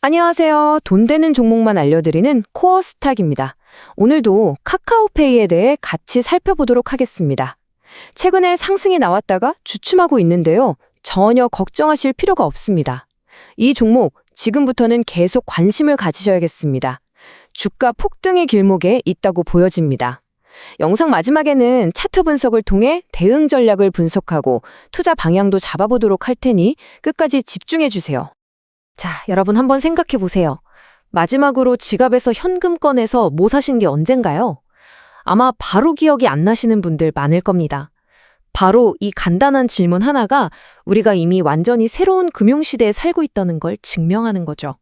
안녕하세요. 돈 되는 종목만 알려드리는 코어 스탁입니다. 오늘도 카카오페이에 대해 같이 살펴보도록 하겠습니다. 최근에 상승이 나왔다가 주춤하고 있는데요. 전혀 걱정하실 필요가 없습니다. 이 종목 지금부터는 계속 관심을 가지셔야겠습니다. 주가 폭등의 길목에 있다고 보여집니다. 영상 마지막에는 차트 분석을 통해 대응 전략을 분석하고 투자 방향도 잡아보도록 할 테니 끝까지 집중해 주세요. 자, 여러분 한번 생각해 보세요. 마지막으로 지갑에서 현금 꺼내서 뭐 사신 게 언젠가요? 아마 바로 기억이 안 나시는 분들 많을 겁니다. 바로 이 간단한 질문 하나가 우리가 이미 완전히 새로운 금융시대에 살고 있다는 걸 증명하는 거죠.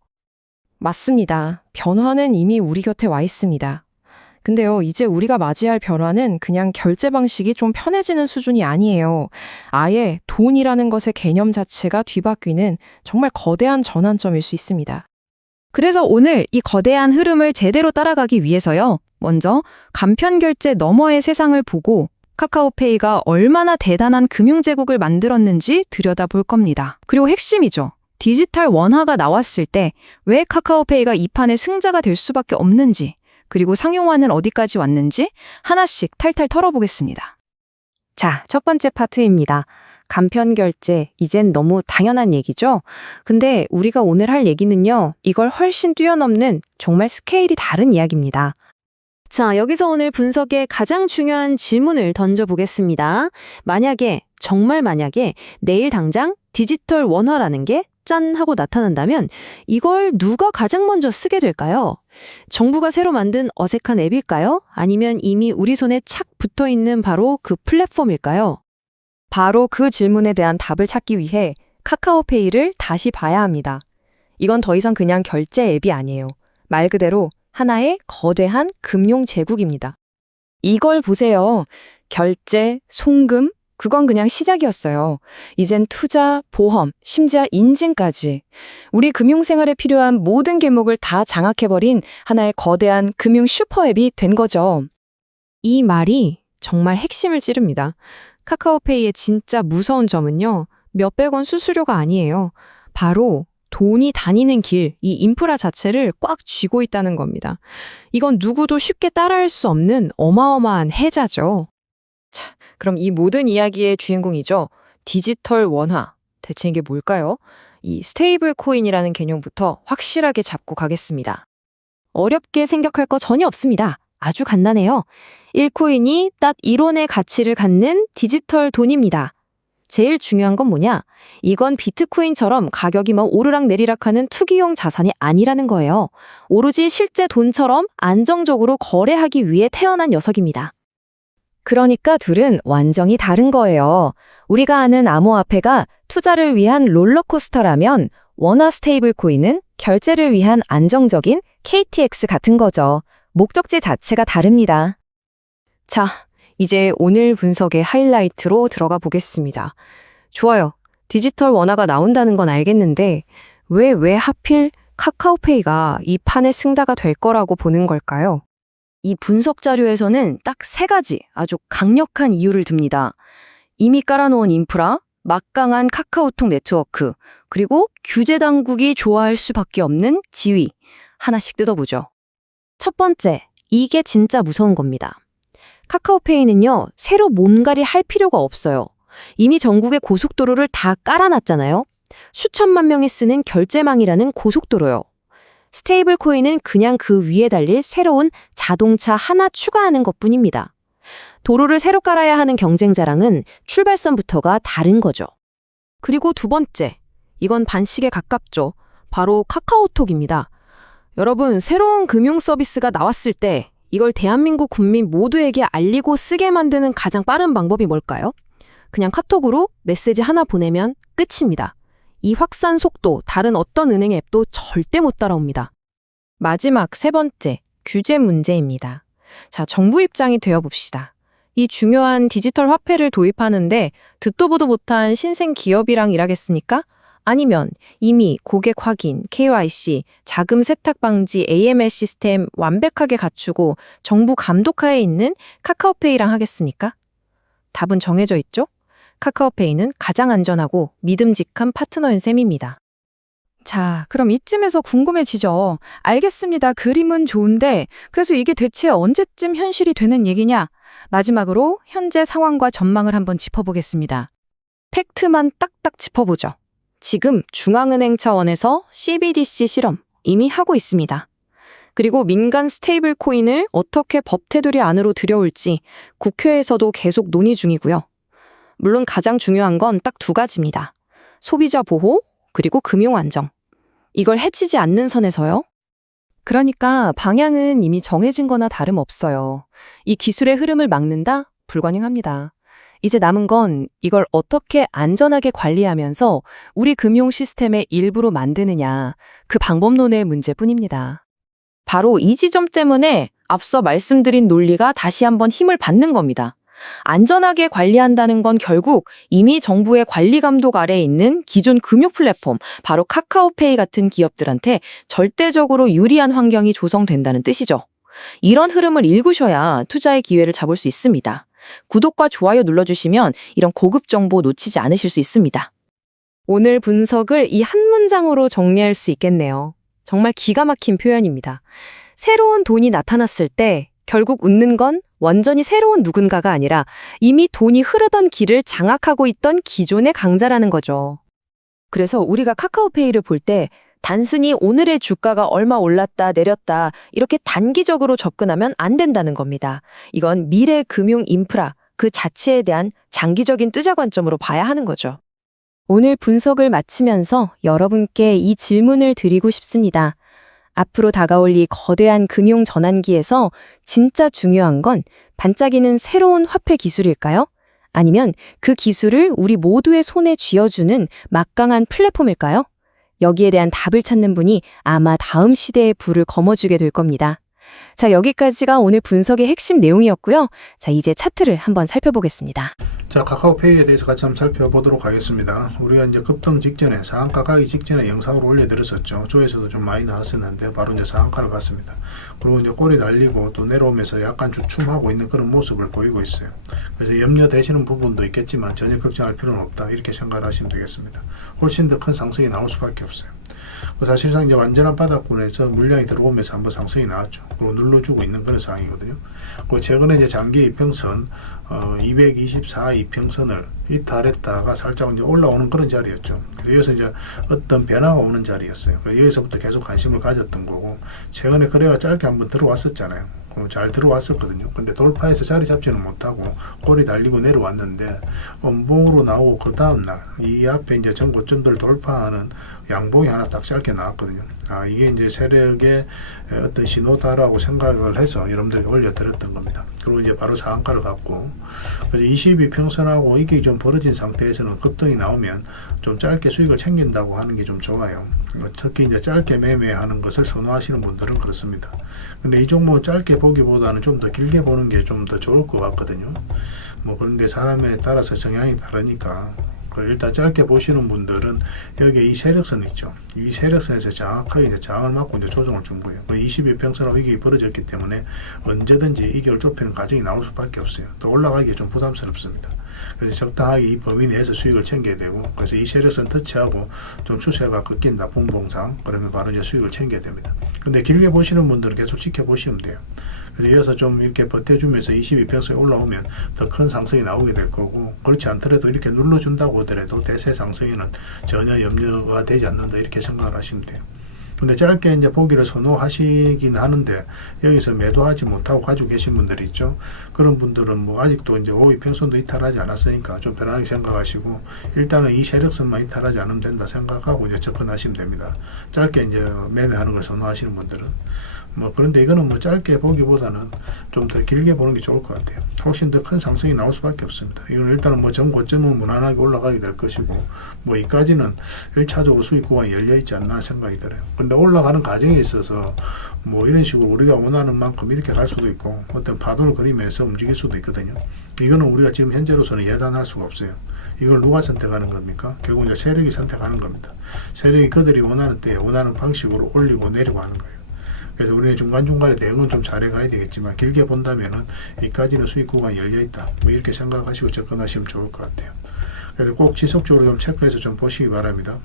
맞습니다. 변화는 이미 우리 곁에 와 있습니다. 근데요, 이제 우리가 맞이할 변화는 그냥 결제 방식이 좀 편해지는 수준이 아니에요. 아예 돈이라는 것의 개념 자체가 뒤바뀌는 정말 거대한 전환점일 수 있습니다. 그래서 오늘 이 거대한 흐름을 제대로 따라가기 위해서요. 먼저 간편 결제 너머의 세상을 보고 카카오페이가 얼마나 대단한 금융제국을 만들었는지 들여다볼 겁니다. 그리고 핵심이죠. 디지털 원화가 나왔을 때 왜 카카오페이가 이 판의 승자가 될 수밖에 없는지, 그리고 상용화는 어디까지 왔는지 하나씩 탈탈 털어보겠습니다. 자, 첫 번째 파트입니다. 간편 결제, 이젠 너무 당연한 얘기죠? 근데 우리가 오늘 할 얘기는요, 이걸 훨씬 뛰어넘는 정말 스케일이 다른 이야기입니다. 자, 여기서 오늘 분석에 가장 중요한 질문을 던져보겠습니다. 정말 만약에 내일 당장 디지털 원화라는 게 짠 하고 나타난다면 이걸 누가 가장 먼저 쓰게 될까요? 정부가 새로 만든 어색한 앱일까요? 아니면 이미 우리 손에 착 붙어 있는 바로 그 플랫폼일까요? 바로 그 질문에 대한 답을 찾기 위해 카카오페이를 다시 봐야 합니다. 이건 더 이상 그냥 결제 앱이 아니에요. 말 그대로 하나의 거대한 금융 제국입니다. 이걸 보세요. 결제, 송금, 그건 그냥 시작이었어요. 이젠 투자, 보험, 심지어 인증까지. 우리 금융생활에 필요한 모든 개목을 다 장악해버린 하나의 거대한 금융 슈퍼앱이 된 거죠. 이 말이 정말 핵심을 찌릅니다. 카카오페이의 진짜 무서운 점은요, 몇백 원 수수료가 아니에요. 바로 돈이 다니는 길, 이 인프라 자체를 꽉 쥐고 있다는 겁니다. 이건 누구도 쉽게 따라할 수 없는 어마어마한 해자죠. 그럼 이 모든 이야기의 주인공이죠. 디지털 원화. 대체 이게 뭘까요? 이 스테이블 코인이라는 개념부터 확실하게 잡고 가겠습니다. 어렵게 생각할 거 전혀 없습니다. 아주 간단해요. 1코인이 딱 1원의 가치를 갖는 디지털 돈입니다. 제일 중요한 건 뭐냐? 이건 비트코인처럼 가격이 오르락 내리락하는 투기용 자산이 아니라는 거예요. 오로지 실제 돈처럼 안정적으로 거래하기 위해 태어난 녀석입니다. 그러니까 둘은 완전히 다른 거예요. 우리가 아는 암호화폐가 투자를 위한 롤러코스터라면 원화 스테이블 코인은 결제를 위한 안정적인 KTX 같은 거죠. 목적지 자체가 다릅니다. 자, 이제 오늘 분석의 하이라이트로 들어가 보겠습니다. 좋아요. 디지털 원화가 나온다는 건 알겠는데 왜 하필 카카오페이가 이 판의 승자가 될 거라고 보는 걸까요? 이 분석 자료에서는 딱 3가지 아주 강력한 이유를 듭니다. 이미 깔아놓은 인프라, 막강한 카카오톡 네트워크, 그리고 규제 당국이 좋아할 수밖에 없는 지위. 하나씩 뜯어보죠. 첫 번째, 이게 진짜 무서운 겁니다. 카카오페이는요, 새로 뭔가를 할 필요가 없어요. 이미 전국의 고속도로를 다 깔아놨잖아요. 수천만 명이 쓰는 결제망이라는 고속도로요. 스테이블 코인은 그냥 그 위에 달릴 새로운 자동차 하나 추가하는 것뿐입니다. 도로를 새로 깔아야 하는 경쟁자랑은 출발선부터가 다른 거죠. 그리고 두 번째, 이건 반칙에 가깝죠. 바로 카카오톡입니다. 여러분, 새로운 금융 서비스가 나왔을 때 이걸 대한민국 국민 모두에게 알리고 쓰게 만드는 가장 빠른 방법이 뭘까요? 그냥 카톡으로 메시지 하나 보내면 끝입니다. 이 확산 속도 다른 어떤 은행 앱도 절대 못 따라옵니다. 마지막 3번째, 규제 문제입니다. 자, 정부 입장이 되어봅시다. 이 중요한 디지털 화폐를 도입하는데 듣도 보도 못한 신생 기업이랑 일하겠습니까? 아니면 이미 고객 확인, KYC, 자금 세탁 방지 AML 시스템 완벽하게 갖추고 정부 감독하에 있는 카카오페이랑 하겠습니까? 답은 정해져 있죠? 카카오페이는 가장 안전하고 믿음직한 파트너인 셈입니다. 자, 그럼 이쯤에서 궁금해지죠. 알겠습니다. 그림은 좋은데, 그래서 이게 대체 언제쯤 현실이 되는 얘기냐? 마지막으로 현재 상황과 전망을 한번 짚어보겠습니다. 팩트만 딱딱 짚어보죠. 지금 중앙은행 차원에서 CBDC 실험 이미 하고 있습니다. 그리고 민간 스테이블 코인을 어떻게 법 테두리 안으로 들여올지 국회에서도 계속 논의 중이고요. 물론 가장 중요한 건 딱 두 가지입니다. 소비자 보호, 그리고 금융 안정. 이걸 해치지 않는 선에서요. 그러니까 방향은 이미 정해진 거나 다름없어요. 이 기술의 흐름을 막는다? 불가능합니다. 이제 남은 건 이걸 어떻게 안전하게 관리하면서 우리 금융 시스템의 일부로 만드느냐, 그 방법론의 문제뿐입니다. 바로 이 지점 때문에 앞서 말씀드린 논리가 다시 한번 힘을 받는 겁니다. 안전하게 관리한다는 건 결국 이미 정부의 관리 감독 아래에 있는 기존 금융 플랫폼, 바로 카카오페이 같은 기업들한테 절대적으로 유리한 환경이 조성된다는 뜻이죠. 이런 흐름을 읽으셔야 투자의 기회를 잡을 수 있습니다. 구독과 좋아요 눌러주시면 이런 고급 정보 놓치지 않으실 수 있습니다. 오늘 분석을 이 한 문장으로 정리할 수 있겠네요. 정말 기가 막힌 표현입니다. 새로운 돈이 나타났을 때 결국 웃는 건 완전히 새로운 누군가가 아니라 이미 돈이 흐르던 길을 장악하고 있던 기존의 강자라는 거죠. 그래서 우리가 카카오페이를 볼 때 단순히 오늘의 주가가 얼마 올랐다 내렸다 이렇게 단기적으로 접근하면 안 된다는 겁니다. 이건 미래 금융 인프라 그 자체에 대한 장기적인 투자 관점으로 봐야 하는 거죠. 오늘 분석을 마치면서 여러분께 이 질문을 드리고 싶습니다. 앞으로 다가올 이 거대한 금융 전환기에서 진짜 중요한 건 반짝이는 새로운 화폐 기술일까요? 아니면 그 기술을 우리 모두의 손에 쥐어주는 막강한 플랫폼일까요? 여기에 대한 답을 찾는 분이 아마 다음 시대의 불을 거머쥐게 될 겁니다. 자, 여기까지가 오늘 분석의 핵심 내용이었고요. 자, 이제 차트를 한번 살펴보겠습니다. 자, 카카오페이에 대해서 같이 한번 살펴보도록 하겠습니다. 우리가 이제 급등 직전에 상한가 가기 직전에 영상을 올려드렸었죠. 조회수도 좀 많이 나왔었는데 바로 이제 상한가를 갔습니다. 그리고 이제 꼬리 달리고 또 내려오면서 약간 주춤하고 있는 그런 모습을 보이고 있어요. 그래서 염려되시는 부분도 있겠지만 전혀 걱정할 필요는 없다, 이렇게 생각을 하시면 되겠습니다. 훨씬 더 큰 상승이 나올 수밖에 없어요. 사실상 이제 완전한 바닥권에서 물량이 들어오면서 한번 상승이 나왔죠. 그리고 눌러주고 있는 그런 상황이거든요. 그리고 최근에 이제 장기 이평선 224 이평선을 이탈했다가 살짝 이제 올라오는 그런 자리였죠. 그래서 여기서 이제 어떤 변화가 오는 자리였어요. 여기서부터 계속 관심을 가졌던 거고, 최근에 거래가 짧게 한번 들어왔었잖아요. 잘 들어왔었거든요. 근데 돌파해서 자리 잡지는 못하고 꼬리 달리고 내려왔는데 음봉으로 나오고 그 다음날 이 앞에 이제 전고점들을 돌파하는 양봉이 하나 딱 짧게 나왔거든요. 이게 이제 세력의 어떤 신호다라고 생각을 해서 여러분들이 올려드렸던 겁니다. 그리고 이제 바로 상한가를 갔고, 그래서 22평선하고 이게 좀 벌어진 상태에서는 급등이 나오면 좀 짧게 수익을 챙긴다고 하는 게 좀 좋아요. 특히 이제 짧게 매매하는 것을 선호하시는 분들은 그렇습니다. 근데 이 종목은 짧게 보기보다는 좀 더 길게 보는 게 좀 더 좋을 것 같거든요. 그런데 사람에 따라서 성향이 다르니까 일단 짧게 보시는 분들은 여기에 이 세력선 있죠. 이 세력선에서 정확하게 이제 저항을 맞고 이제 조정을 준 거예요. 22평선하고 이게 벌어졌기 때문에 언제든지 이격을 좁히는 과정이 나올 수밖에 없어요. 또 올라가기가 좀 부담스럽습니다. 그래서 적당하게 이 범위 내에서 수익을 챙겨야 되고, 그래서 이 세력선 터치하고 좀 추세가 꺾인다, 분봉상, 그러면 바로 이제 수익을 챙겨야 됩니다. 근데 길게 보시는 분들은 계속 지켜보시면 돼요. 그래서 이어서 좀 이렇게 버텨주면서 22평선에 올라오면 더 큰 상승이 나오게 될 거고, 그렇지 않더라도 이렇게 눌러준다고 하더라도 대세 상승에는 전혀 염려가 되지 않는다, 이렇게 생각을 하시면 돼요. 근데 짧게 이제 보기를 선호하시긴 하는데 여기서 매도하지 못하고 가지고 계신 분들이 있죠. 그런 분들은 뭐 아직도 이제 5위평선도 이탈하지 않았으니까 좀 편하게 생각하시고, 일단은 이 세력선만 이탈하지 않으면 된다 생각하고 이제 접근하시면 됩니다. 짧게 이제 매매하는 걸 선호하시는 분들은. 그런데 이거는 뭐 짧게 보기보다는 좀 더 길게 보는 게 좋을 것 같아요. 훨씬 더 큰 상승이 나올 수밖에 없습니다. 이건 일단은 뭐 전고점은 무난하게 올라가게 될 것이고, 이까지는 1차적으로 수익 구간이 열려있지 않나 생각이 들어요. 근데 올라가는 과정에 있어서 이런 식으로 우리가 원하는 만큼 이렇게 갈 수도 있고, 어떤 파도를 그리면서 움직일 수도 있거든요. 이거는 우리가 지금 현재로서는 예단할 수가 없어요. 이걸 누가 선택하는 겁니까? 결국 이제 세력이 선택하는 겁니다. 세력이 그들이 원하는 때에 원하는 방식으로 올리고 내리고 하는 거예요. 그래서 우리는 중간중간에 대응은 좀 잘해가야 되겠지만, 길게 본다면은 이까지는 수익 구간이 열려있다, 이렇게 생각하시고 접근하시면 좋을 것 같아요. 그래서 꼭 지속적으로 좀 체크해서 좀 보시기 바랍니다.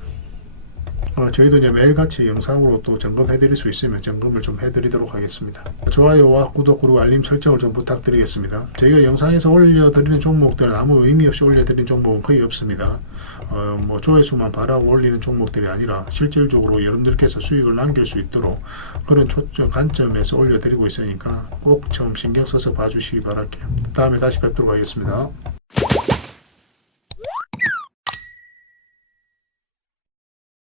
저희도 이제 매일같이 영상으로 또 점검해 드릴 수 있으면 점검을 좀 해드리도록 하겠습니다. 좋아요와 구독 그리고 알림 설정을 좀 부탁드리겠습니다. 저희가 영상에서 올려드리는 종목들은 아무 의미 없이 올려드리는 종목은 거의 없습니다. 조회수만 바라고 올리는 종목들이 아니라 실질적으로 여러분들께서 수익을 남길 수 있도록 그런 관점에서 올려드리고 있으니까 꼭 좀 신경 써서 봐주시기 바랄게요. 다음에 다시 뵙도록 하겠습니다.